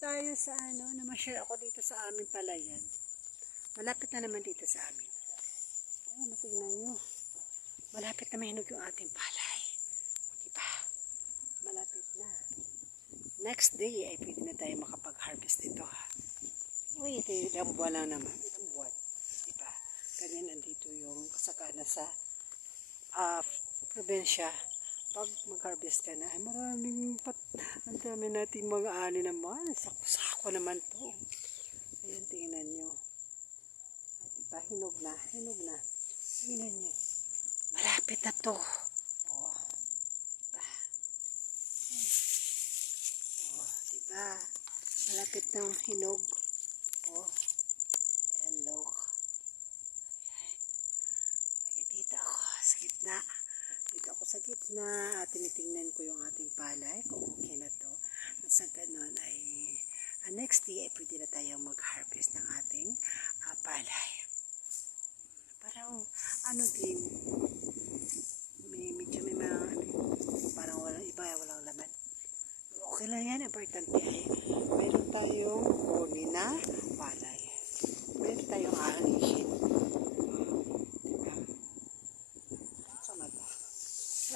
tayo sa na-share ako dito sa aming palayan. Malapit na naman dito sa amin. Ayan, tingnan nyo. Malapit na mahinog yung ating palay. Diba? Malapit na. Next day ay pwede na tayo makapag-harvest dito ha. Uy, ito ilang buwan lang naman. Ilang buwan. Diba? Ganyan andito yung kasakana sa probinsya. Pag mag-harvest ka na, ay maraming ang dami nating mga ani naman. Sako-sako naman po. Ayan, tingnan nyo. At diba, hinog na. Tingnan nyo. Malapit na to. Oh, diba? Oh, diba? Malapit na hinog. Oh, ayan, look. Ayan. Ayan, dito ako sa gitna. Dito ako sa gitna at tinitingnan ko yung ating palay kung okay na to. At sa ganun ay next day ay pwede na tayong mag-harvest ng ating palay. Parang din, medyo may mga parang walang iba, walang laman. Okay lang yan, importante ay mayroon tayong kuni na palay. Mayroon tayong anihin.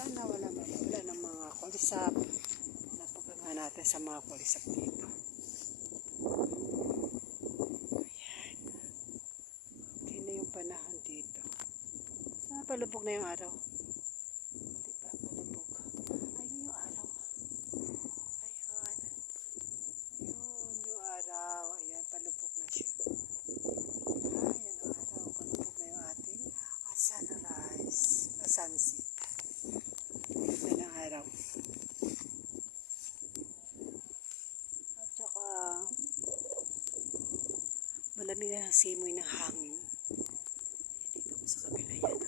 Wala ng mga kulisap. Napaganga natin sa mga kulisap dito. Ayan. Okay na yung panahon dito. Sana palubog na yung araw. Diba, palubog. Ayun yung araw. Ayun yung araw. Ayan, palubog na siya. Ayan ang araw. Palubog na yung ating sunrise. Sunset. Ganda ng araw. At saka malamig na ang simoy ng hangin. Dito ko sa kabila yan.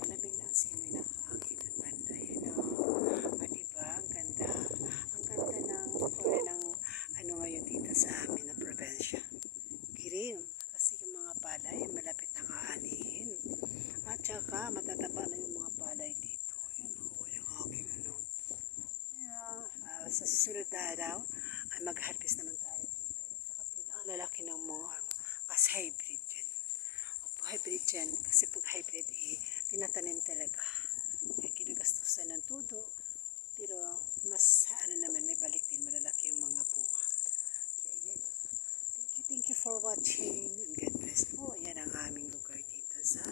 Malamig na ang simoy ng hangin. Ang ganda yan. Diba? Ang ganda. Ang ganda ng kulay ng ngayon dito sa amin na probinsya. Green. Kasi yung mga palay malapit nang aanihin. At saka matataba na yung mga palay dito. Yan o, yung aking sa susunod na araw ay mag-harvest naman tayo dito. Yan sa kapila. Ang lalaki ng mga as hybrid yan. Hybrid yan. Kasi pag hybrid tinatanim talaga. Kinagastusan ng tudo. Pero mas naman may balik din. Malalaki yung mga bunga. Thank you for watching and God bless po. Yan ang aming lugar dito sa